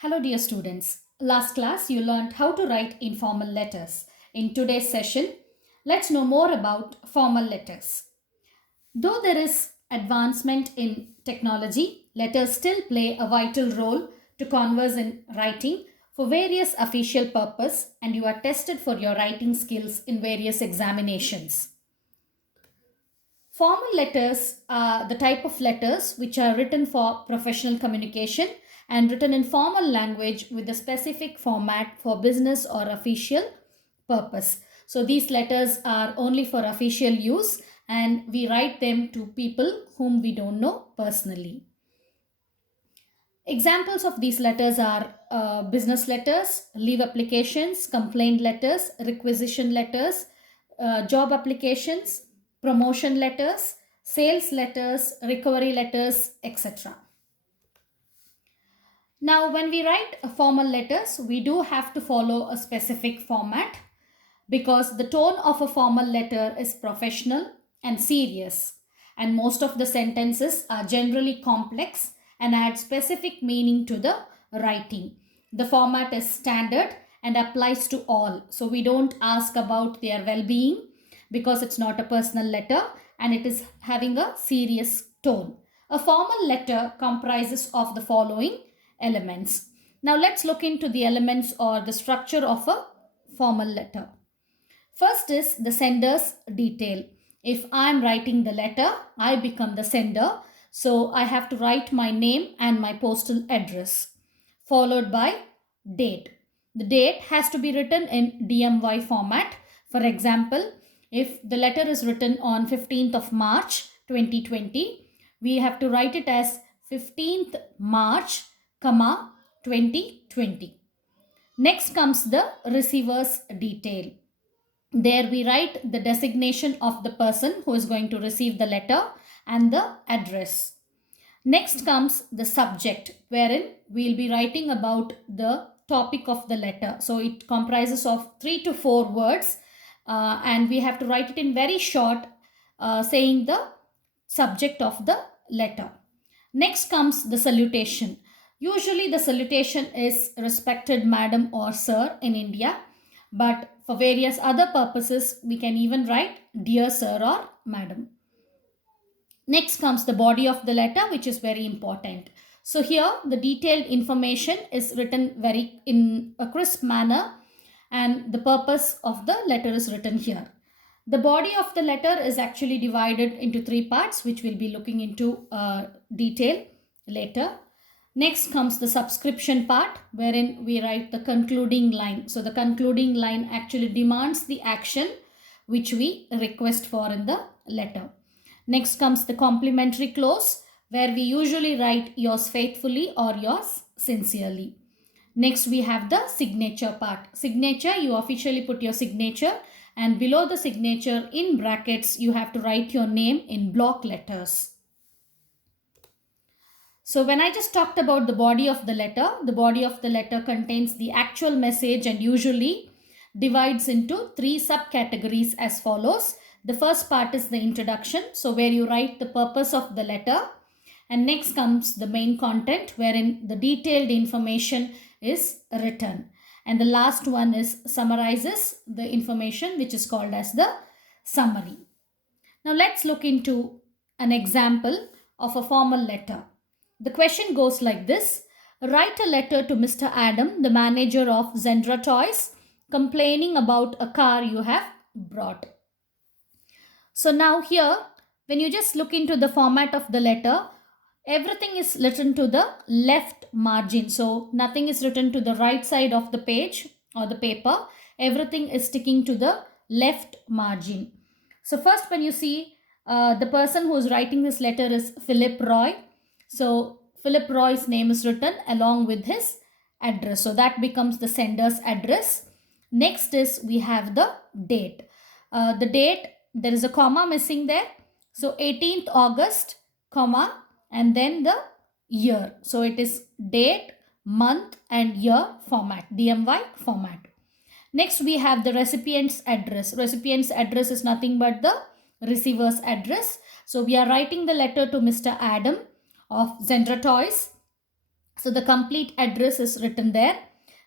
Hello, dear students. Last class, you learned how to write informal letters. In today's session, let's know more about formal letters. Though there is advancement in technology, letters still play a vital role to converse in writing for various official purpose, and you are tested for your writing skills in various examinations. Formal letters are the type of letters which are written for professional communication and written in formal language with a specific format for business or official purpose. So these letters are only for official use and we write them to people whom we don't know personally. Examples of these letters are business letters, leave applications, complaint letters, requisition letters, job applications, promotion letters, sales letters, recovery letters, etc. Now, when we write formal letters, we do have to follow a specific format because the tone of a formal letter is professional and serious, and most of the sentences are generally complex and add specific meaning to the writing. The format is standard and applies to all, so we don't ask about their well-being because it's not a personal letter and it is having a serious tone. A formal letter comprises of the following elements. Now let's look into the elements or the structure of a formal letter. First is the sender's detail. If I am writing the letter, I become the sender. So I have to write my name and my postal address, followed by date. The date has to be written in DMY format. For example, if the letter is written on 15th of March 2020, we have to write it as 15th March, 2020. Next comes the receiver's detail. There we write the designation of the person who is going to receive the letter and the address. Next comes the subject, wherein we'll be writing about the topic of the letter. So it comprises of 3 to 4 words and we have to write it in very short, saying the subject of the letter. Next comes the salutation. Usually the salutation is respected madam or sir in India, but for various other purposes we can even write dear sir or madam. Next comes the body of the letter, which is very important. So here the detailed information is written very in a crisp manner and the purpose of the letter is written here. The body of the letter is actually divided into 3 parts, which we'll be looking into detail later. Next comes the subscription part, wherein we write the concluding line. So the concluding line actually demands the action which we request for in the letter. Next comes the complimentary clause, where we usually write yours faithfully or yours sincerely. Next we have the signature part. Signature, you officially put your signature, and below the signature in brackets you have to write your name in block letters. So when I just talked about the body of the letter contains the actual message and usually divides into 3 subcategories as follows. The first part is the introduction, so where you write the purpose of the letter, and next comes the main content wherein the detailed information is written, and the last one is summarizes the information, which is called as the summary. Now let's look into an example of a formal letter. The question goes like this: write a letter to Mr. Adam, the manager of Zendra Toys, complaining about a car you have brought. So now here, when you just look into the format of the letter, everything is written to the left margin. So nothing is written to the right side of the page or the paper. Everything is sticking to the left margin. So first, when you see the person who is writing this letter is Philip Roy. So Philip Roy's name is written along with his address. So that becomes the sender's address. Next is we have the date. The date, there is a comma missing there. So 18th August, comma, and then the year. So it is date, month and year format, DMY format. Next we have the recipient's address. Recipient's address is nothing but the receiver's address. So we are writing the letter to Mr. Adam of Zendra Toys, So the complete address is written there.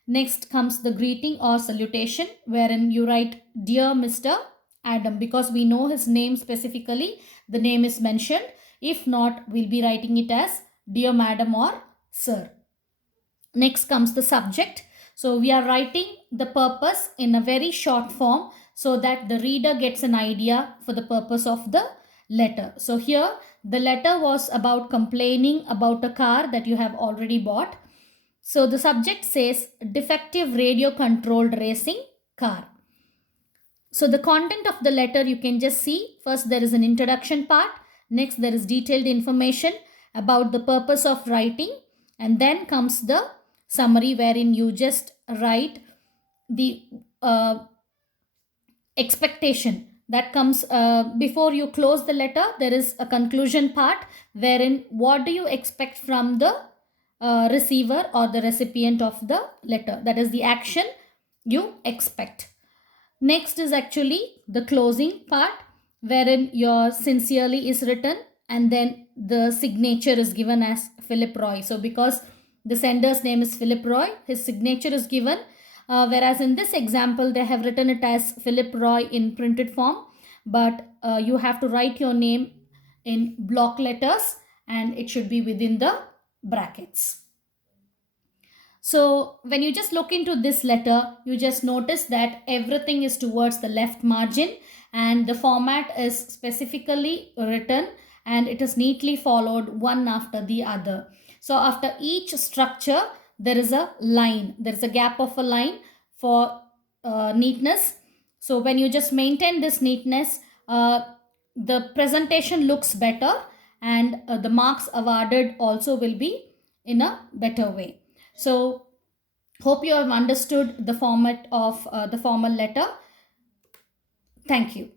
Next comes the greeting or salutation, wherein you write Dear Mr. Adam, because we know his name specifically, the name is mentioned. If not, we'll be writing it as Dear Madam or Sir. Next comes the subject. So we are writing the purpose in a very short form so that the reader gets an idea for the purpose of the letter. So here the letter was about complaining about a car that you have already bought. So the subject says defective radio controlled racing car. So the content of the letter you can just see. First there is an introduction part. Next there is detailed information about the purpose of writing. And then comes the summary wherein you just write the expectation that comes before you close the letter. There is a conclusion part wherein what do you expect from the receiver or the recipient of the letter, that is the action you expect. Next is actually the closing part wherein your sincerely is written and then the signature is given as Philip Roy. So because the sender's name is Philip Roy, his signature is given. Whereas in this example, they have written it as Philip Roy in printed form, but you have to write your name in block letters and it should be within the brackets. So when you just look into this letter, you just notice that everything is towards the left margin and the format is specifically written and it is neatly followed one after the other. So after each structure, there is a line, there is a gap of a line for neatness. So when you just maintain this neatness, the presentation looks better and the marks awarded also will be in a better way. So hope you have understood the format of the formal letter. Thank you.